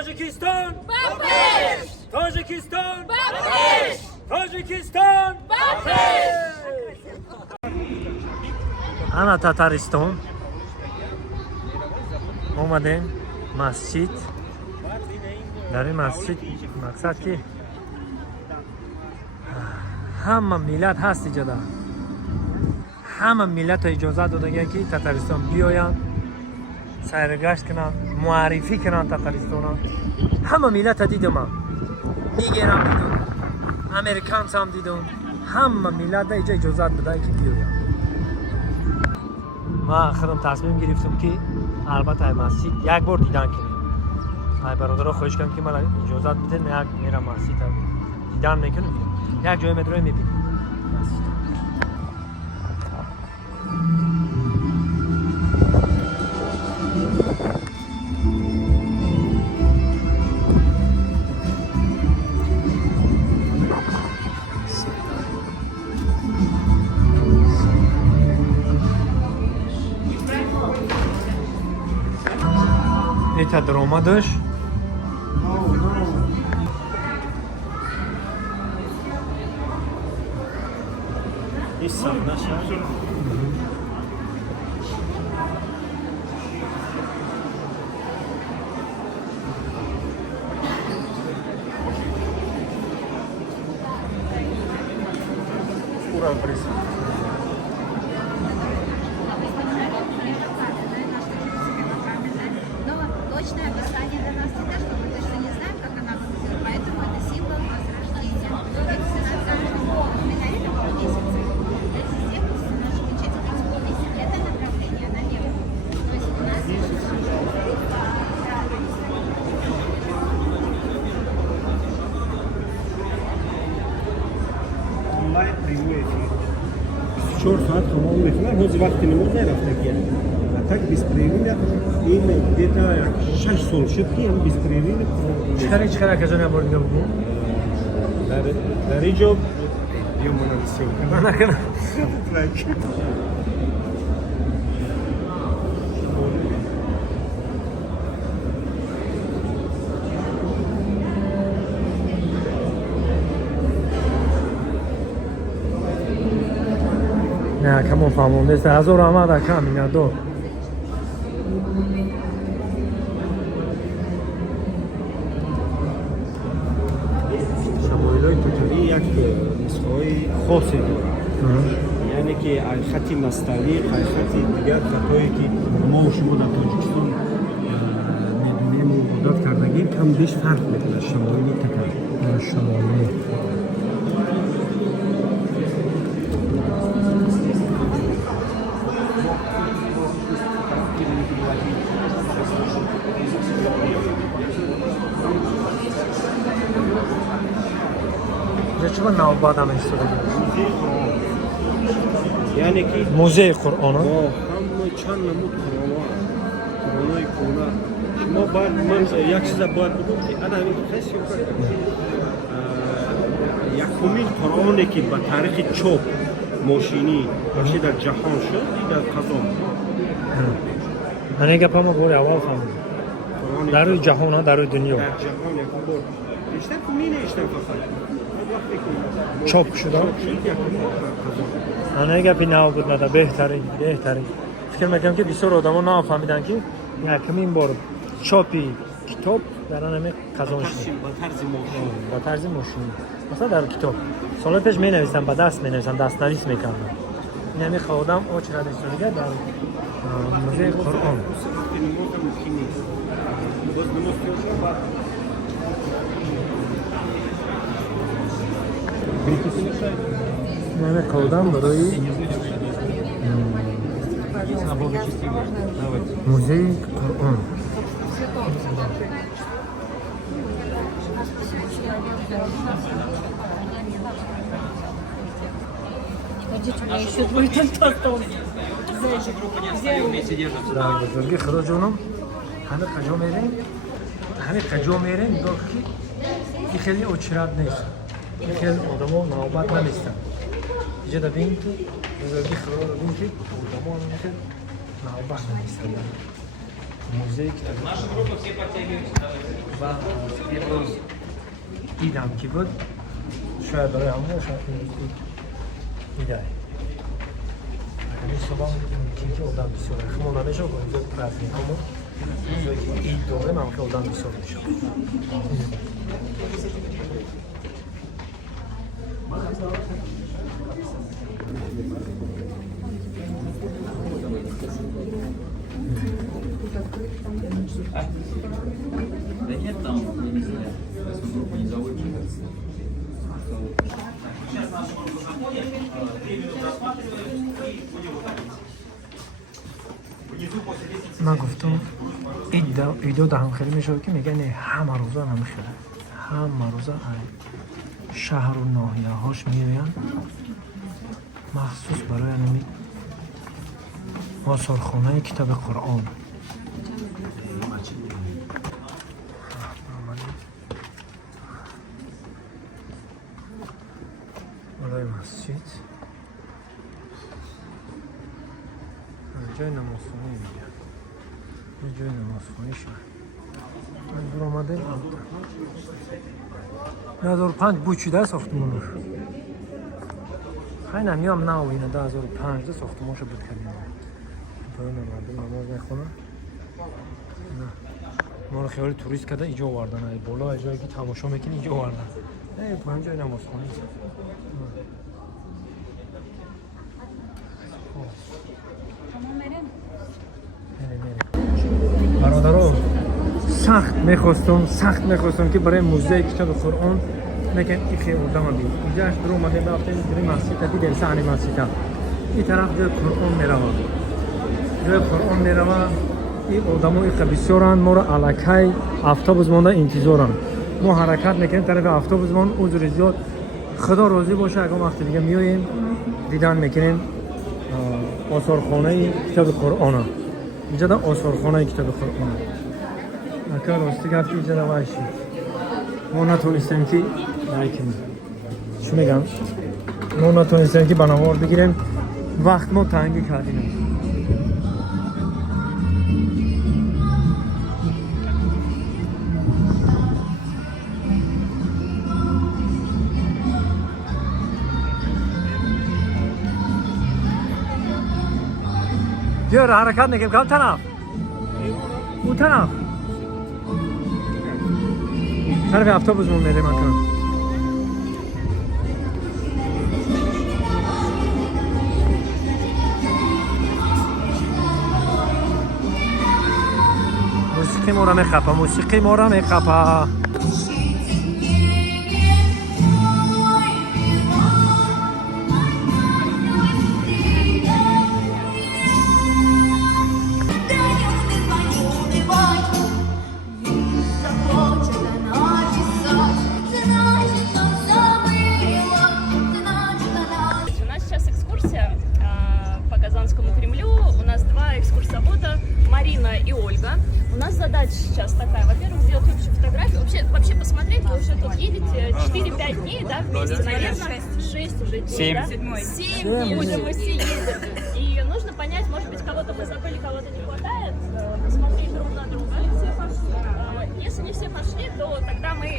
Tojikiston Babesh! Tojikiston Babesh! Tojikiston Babesh! Ana Tatariston اومدیم مسجد. در این مسجد مقصد که همه ملت هست اینجا، همه ملت اجازه داده که تتارستان بیاین سیرگشت کنن، معرفی کنن تتارستان. همه ملت دیدم، نیگرم دیدم، امریکانس هم دیدم، همه ملت اینجا اجازه داده که بیاین. ما خودم تصمیم گرفتم که البته این مسجد یک بار دیدن کنیم. ای برادرها خواهش کنم که من اجازه بدین من یک میرم مسجد دیدن میکنم، یک جای مدرسه میبینیم مسجد. Это дромадыш. Isso, naša. Ура, приз. Точное описание до нас всегда, что мы точно не знаем, как она выглядит, поэтому это символ возрождения. Именно этого месяца. Эта система нашего учителя исполнится. Это направление наверх. То есть у нас онлайн прямой эфир. 4 ساعت تمام میخونم. روزی وقتی نماز نرفته که так беспрерывно این где-то 6 سال شد که هم беспрерывно چقدر کجا نبردی بگو؟ در اینجا بیا منافسه من نکنم. نه کمون فهمونده است. هزار آمد کم اینا دو. شمایل‌های تجاری یک نسخه‌های خاصی دارد. یعنی که ای خط مستطیل، ای خط دیگر خطایی که ما و شما در تاجیکستان می‌دونیم و عادت کردگیم کم بیش فرق می‌کنه شمایلی تکر. شمالی. چرا نوباد هم استفاده یعنی که موزه قرآن هم چند نمود قرآن‌های کهنه شما باید من یک چیز باید بگم که انا همین خیلی یکمین قرآنی که به تاریخ چاپ ماشینی باشه در جهان شد این در قزام. من گپ ما گوره اول فهمیدم. در روی جهان ها در روی دنیا. در جهان یک بار بیشتر که می نوشتن فقط. چاپ شده. من گپی نو بود نه بهترین. فکر میکنم که بسیار آدما نفهمیدن که یکمین بار چاپی کتاب در همه قزان شده. با طرز ماشینی. مثلا در کتاب. سال پیش می نویسن با دست می نویسن دست نویس میکردن. این همین خودم آچ ردیستانیگه در موزه قرآن. من کودم برای موزه قرآن. еще твой тантон. در بزرگی خدا جونم همه کجا میرین نگاه که این خیلی اوچرات نیست، این خیلی آدم ها نوبت نمیستن. اینجا دبین که بزرگی خدا دبین که آدم ها خیلی نوبت نمیستن. музей китоби ва имрӯз дидам ки буд шояд барои ҳама шояд имрӯз дидай ҳисобам мумкин ки одам бисёр шумо намешавад инҷо праздникому инҷо ки ид дорем ҳам ки одам бисёр мешавад Да нет там, я не знаю, группа не заводит. من گفتم ید دادم خیلی میشه که میگن همه روزا نمیخوره همه روزا شهر و ناحیه هاش میوین مخصوص برای نمی آثارخانه کتاب قرآن بالای مسجد جای نمازخانه میگن یه جای نمازخانه شد من دور آمده 2005 بوچیده ساختمونش خیلی نمیام نه اینه 2005 ساختمونش بود کردیم برای مردم نماز میخونه ما رو خیال توریست کرده اینجا آوردن بالا جایی که تماشا میکنی اینجا آوردن پایین جای نمازخانه برادرو سخت میخواستم که برای موزه کتاب قرآن میگن این خیلی آدم بید اینجا اش برو اومده برفتیم در مسجد دیدیم صحنه مسجد این طرف جای قرآن میروه جای قرآن میروه این آدمای بسیارن ما رو الکی افتا مانده انتظارن ما حرکت میکنیم طرف افتا مان عذر زیاد خدا راضی باشه اگه وقت دیگه میاییم دیدن میکنیم آثارخانه کتاب قرآن اینجا دا آثارخانه کتاب قرآن اکر راستی گفت اینجا دا وایشی ما نتونستیم که نکنیم چی میگم ما نتونستیم که بنوار بگیریم وقت ما تنگی کردیم بیار حرکت نگیم کم طرف اون طرف افتا بزمون میریم اکنون موسیقی ما را میخپه Марина и Ольга. У нас задача сейчас такая. Во-первых, сделать общую фотографию. Вообще посмотреть, вы уже тут едете 4-5 дней, да, вместе, наверное. 6 уже дней, 7. Да? 7 дней уже мы все ездим. И нужно понять, может быть, кого-то мы забыли, кого-то не хватает, посмотреть друг на друга. Если не все пошли, то тогда мы